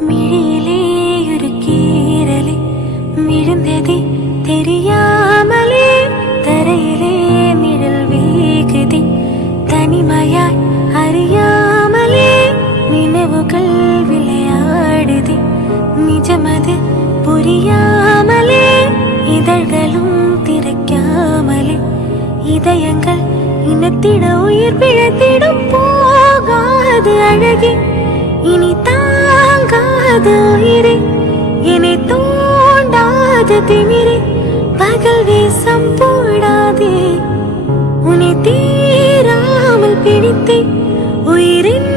മിഴിയിലെ ഒരു കീറലെ വിഴുന്നതേ തെരിയാമലേ തരയിലെ നിഴൽ വീകുതി തനിമയായി അറിയാമലേ നിലവുകൾ വിളയാടുതി നിജമത് പുരിയാമലേ ഇതഴ്കളും തിരക്കാമലേ இதயங்கள் இனத்திட உயிர் பிழைத்திடும் போகாது அழகே இனி தாங்காது உயிரே என்னை தூண்டாது திமிரே பகல் வேஷம் போடாதே உன்னை தீராமல் பிடித்தே உயிரின்